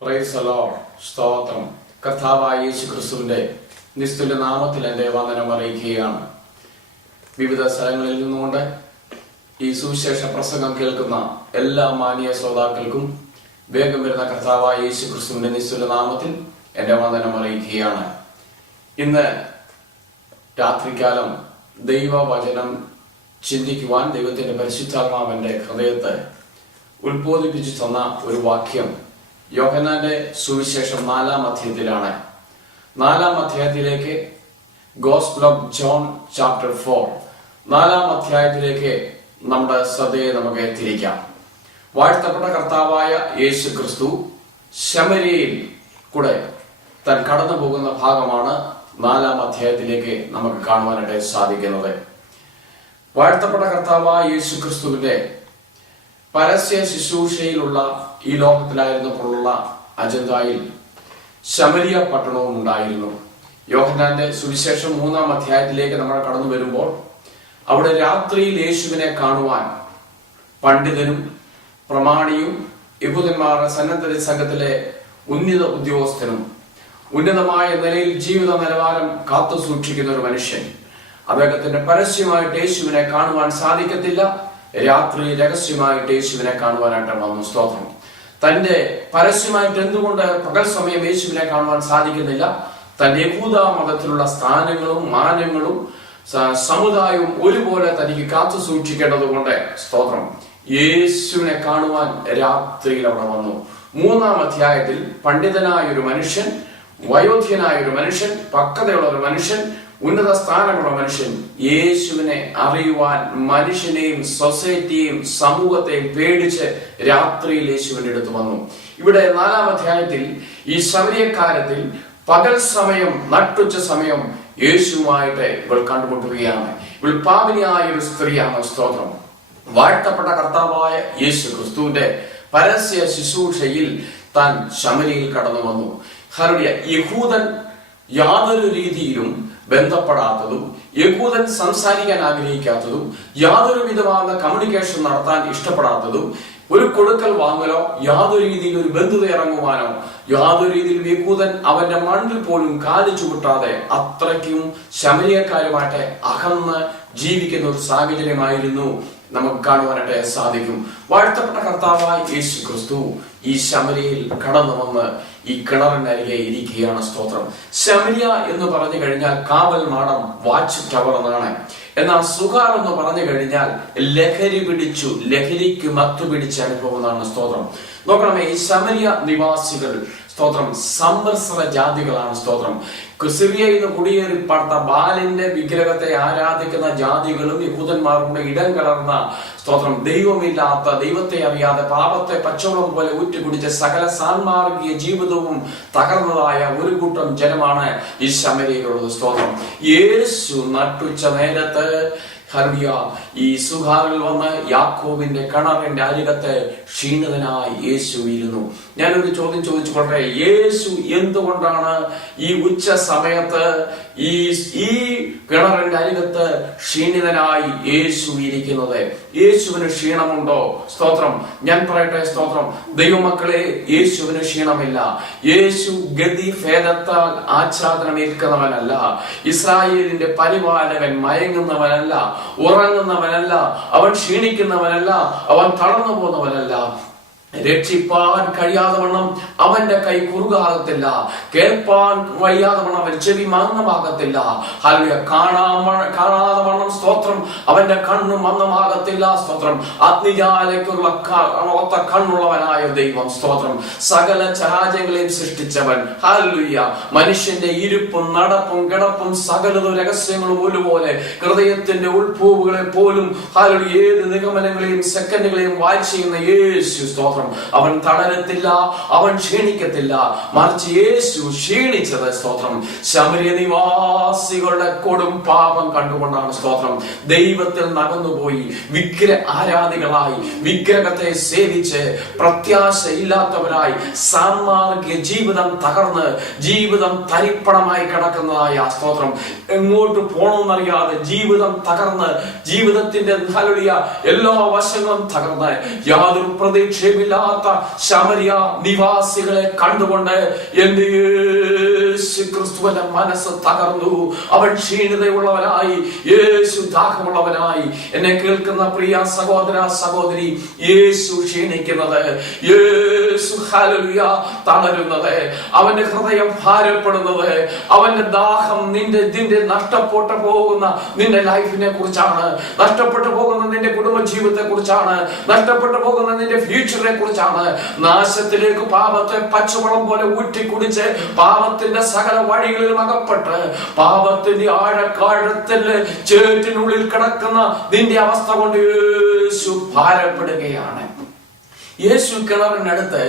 Praise the Lord. സ്തോത്രം. കർത്താവായ യേശു ക്രിസ്തുവിന്റെ നിസ്തുല്യ നാമത്തിൽ എൻ്റെ വന്ദനം അറിയിക്കുകയാണ്. വിവിധ സ്ഥലങ്ങളിൽ നിന്നുകൊണ്ട് ഈ സുവിശേഷ പ്രസംഗം കേൾക്കുന്ന എല്ലാ മാന്യ ശ്രോതാക്കൾക്കും വേഗം വരുന്ന കർത്താവായ യേശു ക്രിസ്തുവിന്റെ നിസ്തുല്യ നാമത്തിൽ എൻ്റെ വന്ദനം അറിയിക്കുകയാണ്. ഇന്ന് രാത്രികാലം ദൈവവചനം ചിന്തിക്കുവാൻ ദൈവത്തിന്റെ പരിശുദ്ധാത്മാവിന്റെ ഹൃദയത്തെ ഉത്ബോധിപ്പിച്ചു തന്ന ഒരു വാക്യം യോഹന്നാന്റെ സുവിശേഷം 4-ാം അധ്യായത്തിലാണ്. 4-ാം അധ്യായത്തിലേക്ക് ഗോസ്പൽ ഓഫ് ജോൺ ചാപ്റ്റർ 4 4-ാം അധ്യായത്തിലേക്ക് നമ്മുടെ ശ്രദ്ധയെ നമുക്ക് തിരിക്കാം. വാഴ്ത്തപ്പെട്ട കർത്താവായ യേശു ക്രിസ്തു ശമര്യയിൽ കൂടെ താൻ കടന്നു പോകുന്ന ഭാഗമാണ് 4-ാം അധ്യായത്തിലേക്ക് നമുക്ക് കാണുവാനായിട്ട് സാധിക്കുന്നത്. വാഴ്ത്തപ്പെട്ട കർത്താവായ യേശു ക്രിസ്തുവിന്റെ പരസ്യ ശുശ്രൂഷയിലുള്ള ഈ ലോകത്തിലായിരുന്നപ്പോഴുള്ള അജന്തയിൽ ശമരിയ പട്ടണവും ഉണ്ടായിരുന്നു. യോഹന്നാന്റെ സുവിശേഷം 3-ാം അധ്യായത്തിലേക്ക് നമ്മൾ കടന്നു വരുമ്പോൾ അവിടെ രാത്രിയിൽ യേശുവിനെ കാണുവാൻ പണ്ഡിതനും പ്രമാണിയും യഹൂദന്മാരുടെ സന്നദ്ധ സംഘത്തിലെ ഉന്നത ഉദ്യോഗസ്ഥനും ഉന്നതമായ നിലയിൽ ജീവിത നിലവാരം കാത്തു സൂക്ഷിക്കുന്ന ഒരു മനുഷ്യൻ, അദ്ദേഹത്തിന്റെ പരസ്യമായിട്ട് യേശുവിനെ കാണുവാൻ സാധിക്കത്തില്ല. രാത്രി രഹസ്യമായിട്ട് യേശുവിനെ കാണുവാനായിട്ട് വന്നു. സ്തോത്രം. തന്റെ പരസ്യമായിട്ട് എന്തുകൊണ്ട് പകൽ സമയം യേശുവിനെ കാണുവാൻ സാധിക്കുന്നില്ല? തന്റെ യഹൂദ മതത്തിലുള്ള സ്ഥാനങ്ങളും മാനങ്ങളും സമുദായവും ഒരുപോലെ തനിക്ക് കാത്തു സൂക്ഷിക്കേണ്ടത് കൊണ്ട് സ്തോത്രം യേശുവിനെ കാണുവാൻ രാത്രിയിൽ അവിടെ വന്നു. 3-ാം അധ്യായത്തിൽ പണ്ഡിതനായ ഒരു മനുഷ്യൻ, വയോധ്യനായ ഒരു മനുഷ്യൻ, പക്വതയുള്ള ഒരു മനുഷ്യൻ, ഉന്നത സ്ഥാനമുള്ള മനുഷ്യൻ യേശുവിനെ അറിയുവാൻ മനുഷ്യനെയും സൊസൈറ്റിയെയും സമൂഹത്തെയും പേടിച്ച് രാത്രിയിൽ യേശുവിന്റെ അടുത്ത് വന്നു. ഇവിടെ 4-ാം അധ്യായത്തിൽ ഈ ശമര്യക്കാരത്തിൽ പകൽ സമയം, നട്ടുച്ച സമയം യേശുവുമായിട്ട് ഇവൾ കണ്ടുമുട്ടുകയാണ്. ഇവൾ പാപിനിയായ ഒരു സ്ത്രീയാണ്. സ്തോത്രം. വാഴ്ത്തപ്പെട്ട കർത്താവായ യേശു ക്രിസ്തുവിന്റെ പരസ്യ ശുശ്രൂഷയിൽ താൻ ശമര്യയിൽ കടന്നു വന്നു. യഹൂദൻ യാതൊരു രീതിയിലും ബന്ധപ്പെടാത്തതും യഹൂദൻ സംസാരിക്കാൻ ആഗ്രഹിക്കാത്തതും യാതൊരു വിധമായ കമ്മ്യൂണിക്കേഷൻ നടത്താൻ ഇഷ്ടപ്പെടാത്തതും ഒരു കൊടുക്കൽ വാങ്ങലോ യാതൊരു രീതിയിൽ ഒരു ബന്ധുത ഇറങ്ങുവാനോ യാതൊരു രീതിയിലും യഹൂദൻ അവന്റെ മണ്ണിൽ പോലും കാല് ചുമട്ടാതെ അത്രയ്ക്കും ശമര്യക്കാരുമായിട്ട് അകന്ന് ജീവിക്കുന്ന ഒരു സാഹചര്യമായിരുന്നു നമുക്ക് കാണുവാനായിട്ട് സാധിക്കും. വാഴ്ത്തപ്പെട്ട കർത്താവായ യേശു ക്രിസ്തു ഈ ശമര്യയിൽ കടന്നു വന്ന് ഈ കിണറിനരികെ ഇരിക്കുകയാണ്. സ്തോത്രം. ശമര്യ എന്ന് പറഞ്ഞു കഴിഞ്ഞാൽ കാവൽ മാടം, വാച്ച് ടവർ എന്നാണ്. എന്നാൽ സുഖാർ എന്ന് പറഞ്ഞു കഴിഞ്ഞാൽ ലഹരിക്ക് മത്തുപിടിച്ച അനുഭവം എന്നാണ്. സ്തോത്രം. നോക്കണമേ, ഈ ശമര്യ നിവാസികൾ സ്തോത്രം സംവത്സര ജാതികളാണ്. സ്തോത്രം. സിറിയയിൽ നിന്ന് കുടിയേറി പാർത്ത ബാലിന്റെ വിഗ്രഹത്തെ ആരാധിക്കുന്ന ജാതികളും യഹൂദന്മാരുടെ ഇടം കലർന്ന സ്തോത്രം ദൈവമില്ലാത്ത, ദൈവത്തെ അറിയാതെ പാപത്തെ പച്ചവെള്ളം പോലെ ഊറ്റിക്കുടിച്ച സകല സാൻമാർഗീയ ജീവിതവും തകർന്നതായ ഒരു കൂട്ടം ജനമാണ് ഈ ശമര്യയിലുള്ളത്. സ്തോത്രം. യേശു നട്ടുച്ച നേരത്ത് ഈ സുഖാറിൽ വന്ന് യാക്കോബിന്റെ കിണറിന്റെ അരികത്ത് ക്ഷീണിതനായി യേശു ഇരുന്നു. ഞാനൊരു ചോദ്യം ചോദിച്ചുകൊണ്ടേ, യേശു എന്തുകൊണ്ടാണ് ഈ ഉച്ച സമയത്ത് ഈ കിണറിന്റെ അരികത്ത് ക്ഷീണിതനായി യേശു ഇരിക്കുന്നത്? യേശുവിന് ക്ഷീണമുണ്ടോ? സ്തോത്രം. ഞാൻ പറയട്ടെ, സ്തോത്രം, ദൈവമക്കളെ, യേശുവിന് ക്ഷീണമില്ല. യേശു ഗതി ഭേദത്താൽ ആച്ഛാദനമേൽക്കുന്നവനല്ല. ഇസ്രായേലിന്റെ പരിപാലകൻ മയങ്ങുന്നവനല്ല, ഉറങ്ങുന്നവനല്ല, അവൻ ക്ഷീണിക്കുന്നവനല്ല, അവൻ തളർന്നു പോകുന്നവനല്ല. രക്ഷിപ്പാൻ കഴിയാതെ വണ്ണം അവന്റെ കൈ കുറുകാകത്തില്ല, കേൾപ്പാൻ വയ്യാതെ വണ്ണം അവൻ ചെവി മന്ദമാകത്തില്ല. കാണാതെ വണ്ണം സ്തോത്രം അവന്റെ കണ്ണു മന്ദമാകത്തില്ല. സ്തോത്രം. അഗ്നിജാലയ്ക്കുള്ള ഒത്ത കണ്ണുള്ളവനായ ദൈവം. സ്തോത്രം. സകല ചരാചരങ്ങളെയും സൃഷ്ടിച്ചവൻ. ഹല്ലേലൂയ. മനുഷ്യന്റെ ഇരിപ്പും നടപ്പും കിടപ്പും സകലതും രഹസ്യങ്ങളും ഒരുപോലെ ഹൃദയത്തിന്റെ ഉൾപ്പൂവുകളെ പോലും ഏത് നിഗമനങ്ങളെയും സെക്കൻഡുകളെയും വായിച്ച് ചെയ്യുന്ന യേശു. സ്തോത്രം. അവൻ തളരത്തില്ല, അവൻ ക്ഷീണിക്കത്തില്ല. മറിച്ച് യേശു ക്ഷീണിച്ചത് സ്തോത്രം ശമര്യ നിവാസികളുടെ കൊടും പാപം കണ്ടുകൊണ്ടാണ്. സ്തോത്രം. ദൈവത്തിൽ നകന്നുപോയി വിഗ്രഹ ആരാധികളായി, വിഗ്രഹത്തെ സേവിച്ച് പ്രത്യാശയില്ലാത്തവരായി, സാൻമാർഗിക ജീവിതം തകർന്ന് ജീവിതം തരിപ്പണമായി കിടക്കുന്നതായ സ്തോത്രം എങ്ങോട്ട് പോണമെന്നറിയാതെ ജീവിതം തകർന്ന് ജീവിതത്തിന്റെ എല്ലാ വശങ്ങളും തകർന്ന് യാതൊരു പ്രതീക്ഷയുമില്ലാത്ത ശമര്യ നിവാസികൾ കാഴ്ചകളെ കണ്ടുകൊണ്ട് എന്റെ യേശു ക്രിസ്തുവിന്റെ മനസ്സ് തകർന്നു. അവൻ ക്ഷീണതയുള്ളവനായി, യേശു ദാഹമുള്ളവനായി. എന്നെ കേൾക്കുന്ന പ്രിയ സഹോദര സഹോദരി, യേശു ക്ഷീണിക്കുന്നത്, യേശു ഹല്ലേലൂയ തളരുന്നത്, അവന്റെ ഹൃദയം ഭാരപ്പെടുന്നത്, അവന്റെ ദാഹം നിന്റെ നഷ്ടപ്പെട്ടു പോകുന്ന നിന്റെ ലൈഫിനെ കുറിച്ചാണ്, നഷ്ടപ്പെട്ടു പോകുന്ന നിന്റെ കുടുംബ ജീവിതത്തെ കുറിച്ചാണ്, നഷ്ടപ്പെട്ടു പോകുന്ന നിന്റെ ഫ്യൂച്ചറിനെ കുറിച്ചാണ്. നാശത്തിലേക്ക് പാപത്തെ പച്ചവെള്ളം പോലെ ഊറ്റി കുടിച്ച് പാപത്തിന്റെ സകല വഴികളിലും അകപ്പെട്ട് പാപത്തിന്റെ ആഴക്കാഴത്തിൽ ചേറ്റിനുള്ളിൽ കിടക്കുന്ന നിന്റെ അവസ്ഥ കൊണ്ട് യേശു ഭാരപ്പെടുകയാണ്. യേശു കിണറിനടുത്ത്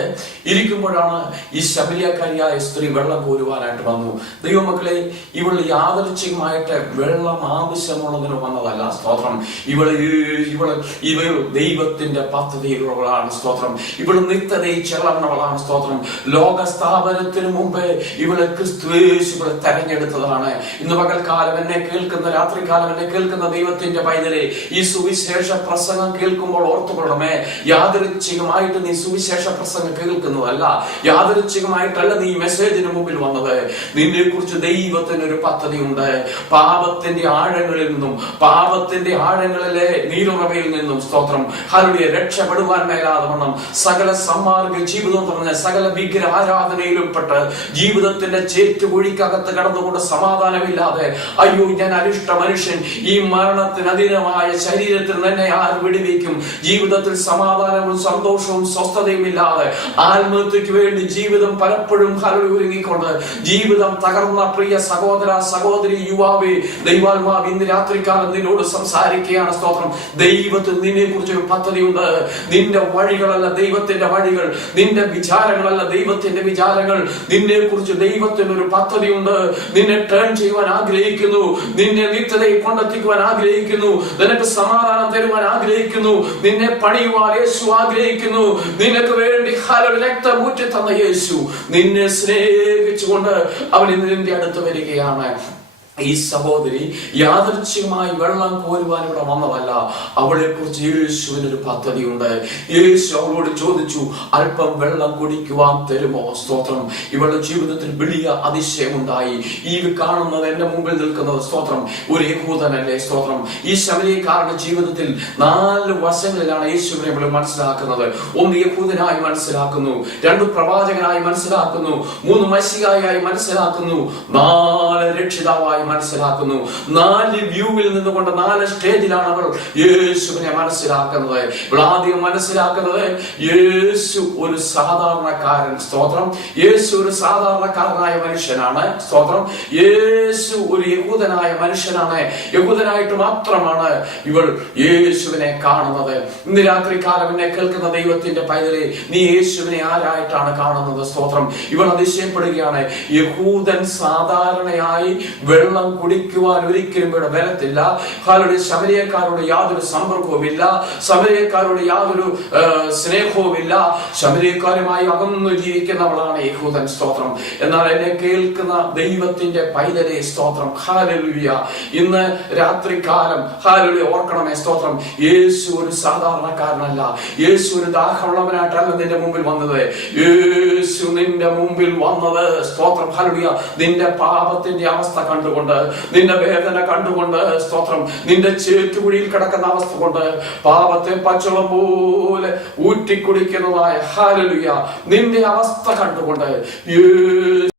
ഇരിക്കുമ്പോഴാണ് ഈ ശമരിയക്കാരിയായ സ്ത്രീ വെള്ളം കോരുവാനായിട്ട് വന്നു. ദൈവമക്കളെ, ഇവൾ യാദൃച്ഛികമായിട്ട് വെള്ളം ആവശ്യമുള്ളതിന് വന്നതല്ല. സ്തോത്രം. ഇവൾ ദൈവത്തിന്റെ പദ്ധതിയിലുള്ളവളാണ്. സ്തോത്രം. ഇവൾ നിത്യതയിൽ ചെള്ളവളാണ്. സ്തോത്രം. ലോക സ്ഥാപനത്തിന് മുമ്പേ ഇവളെ ക്രിസ്തുയേശു ഇവളെ തെരഞ്ഞെടുത്തതാണ്. ഇന്ന് പകൽക്കാലം എന്നെ കേൾക്കുന്ന, രാത്രികാലം എന്നെ കേൾക്കുന്ന ദൈവത്തിന്റെ പൈതലെ, ഈ സുവിശേഷ പ്രസംഗം കേൾക്കുമ്പോൾ ഓർത്തുകൊള്ളണമേ, യാദൃച്ഛികമായി നീ സുവിശേഷ പ്രസംഗം കേൾക്കുന്നതല്ല, യാദൃച്ഛികമായിട്ടല്ല നീ മെസ്സേജിന് മുമ്പിൽ വന്നത്. നിന്നെ കുറിച്ച് ദൈവത്തിന് ഒരു പദ്ധതിയുണ്ട്. പാപത്തിന്റെ ആഴങ്ങളിൽ നിന്നും, പാപത്തിന്റെ ആഴങ്ങളിലെ നീരുറവയിൽ നിന്നും, സ്തോത്രം, ഹല്ലേലൂയ, രക്ഷപ്പെടുവാൻ മേലാതെ വണ്ണം സകല സന്മാർഗ ജീവിതം പറഞ്ഞ സകല വിഗ്രഹ ആരാധനയിലും പെട്ട് ജീവിതത്തിന്റെ ചേറ്റുകുഴിക്കകത്ത് കടന്നുകൊണ്ട് സമാധാനമില്ലാതെ, അയ്യോ ഞാൻ അരിഷ്ട മനുഷ്യൻ, ഈ മരണത്തിന് അധീനമായ ശരീരത്തിൽ തന്നെ ആർ വിടുവിക്കും, ജീവിതത്തിൽ സമാധാനവും സന്തോഷവും സ്വസ്ഥതയും ഇല്ലാതെ ആത്മഹത്യക്ക് വേണ്ടി ജീവിതം പലപ്പോഴും ഒരുങ്ങിക്കൊണ്ട് ജീവിതം തകർന്ന പ്രിയ സഹോദര സഹോദരി, യുവാവേ, ദൈവാത്മാവ് ഇന്ന് രാത്രികാലം നിന്നോട് സംസാരിക്കുകയാണ്. സ്തോത്രം. ദൈവത്തിന് നിന്നെ കുറിച്ച് ഒരു പദ്ധതിയുണ്ട്. നിന്റെ വഴികളല്ല ദൈവത്തിന്റെ വഴികൾ, നിന്റെ വിചാരങ്ങളല്ല ദൈവത്തിന്റെ വിചാരങ്ങൾ. നിന്നെ കുറിച്ച് ദൈവത്തിന് ഒരു പദ്ധതിയുണ്ട്. നിന്നെ ടേൺ ചെയ്യുവാൻ ആഗ്രഹിക്കുന്നു, നിന്നെ നിത്യതയിൽ കൊണ്ടെത്തിക്കുവാൻ ആഗ്രഹിക്കുന്നു, നിനക്ക് സമാധാനം തരുവാൻ ആഗ്രഹിക്കുന്നു, നിന്നെ പണിയുവാൻ യേശു ആഗ്രഹിക്കുന്നു. നിനക്ക് വേണ്ടി രക്തം ഊറ്റി തന്ന യേശു നിന്നെ സ്നേഹിച്ചുകൊണ്ട് അവൻ ഇന്ന് നിന്റെ അടുത്ത് വരികയാണ്. ഈ സഹോദരി യാദൃച്ഛികമായി വെള്ളം കോരുവാൻ ഇവിടെ വന്നതല്ല. അവളെ കുറിച്ച് യേശുവിനൊരു പദ്ധതിയുണ്ട്. യേശു അവളോട് ചോദിച്ചു, അല്പം വെള്ളം കുടിക്കുവാൻ തരുമോ? സ്തോത്രം. ഇവളുടെ ജീവിതത്തിൽ വലിയ അതിശയമുണ്ടായി. ഈ കാണുന്നത്, എന്റെ മുമ്പിൽ നിൽക്കുന്നത്, സ്തോത്രം, ഒരു യഹൂദനല്ലേ? സ്തോത്രം. ഈ ശമരിയക്കാരുടെ ജീവിതത്തിൽ 4 വശങ്ങളിലാണ് യേശുവിനെ നമ്മൾ മനസ്സിലാക്കുന്നത്. 1 യഹൂദനായി മനസ്സിലാക്കുന്നു, 2 പ്രവാചകനായി മനസ്സിലാക്കുന്നു, 3 മശിഹായായി മനസ്സിലാക്കുന്നു, 4 രക്ഷിതാവായി മനസ്സിലാക്കുന്നു. 4 വ്യൂവിൽ നിന്നുകൊണ്ട് 4 സ്റ്റേജിലാണ് അവർ യേശുവിനെ മനസ്സിലാക്കുന്നത്. ആദ്യം മനസ്സിലാക്കുന്നത് യേശു ഒരു സാധാരണക്കാരൻ. സ്തോത്രം. യേശു ഒരു സാധാരണക്കാരനായ മനുഷ്യനാണ്. സ്തോത്രം. യേശു ഒരു യഹൂദനായ മനുഷ്യനാണ്. യഹൂദനായിട്ട് മാത്രമാണ് ഇവൾ യേശുവിനെ കാണുന്നത്. ഇന്ന് രാത്രികാലം എന്നെ കേൾക്കുന്ന ദൈവത്തിന്റെ പൈതലെ, നീ യേശുവിനെ ആരായിട്ടാണ് കാണുന്നത്? സ്തോത്രം. ഇവൾ അതിശയപ്പെടുകയാണ്. യഹൂദൻ സാധാരണയായി വെള്ളം കുടിക്കുവാൻ ഒരിക്കലും ഇവിടെ വരത്തില്ല. ശമരിയക്കാരോട് യാതൊരു സമ്പർക്കവുമില്ല, ശമരിയക്കാരോട് യാതൊരു സ്നേഹവുമില്ല, ശമരിയക്കാരുമായി അകന്നു ജീവിക്കുന്നവളാണ് യഹൂദൻ. സ്തോത്രം. എന്നാൽ എന്നെ കേൾക്കുന്ന ദൈവത്തിന്റെ പൈതലെ, സ്തോത്രം, ഹല്ലേലൂയ, ഇന്ന് രാത്രികാലം ഹല്ലേലൂയ ഓർക്കണമേ. സ്തോത്രം. യേശു ഒരു സാധാരണക്കാരനല്ല. യേശു ഒരു ദാഹമുള്ളവനായിട്ടല്ല നിന്റെ മുമ്പിൽ വന്നത്. യേശു നിന്റെ മുമ്പിൽ വന്നത്, സ്തോത്രം, ഹല്ലേലൂയ, നിന്റെ പാപത്തിന്റെ അവസ്ഥ കണ്ടുകൊണ്ട്, നിന്റെ വേദന കണ്ടുകൊണ്ട്, സ്തോത്രം, നിന്റെ ചേറ്റുകുഴിയിൽ കിടക്കുന്ന അവസ്ഥ കൊണ്ട്, പാപത്തെ പച്ചവെള്ളം പോലെ ഊറ്റിക്കുടിക്കുന്നതായ ഹല്ലേലൂയ നിന്റെ അവസ്ഥ കണ്ടുകൊണ്ട്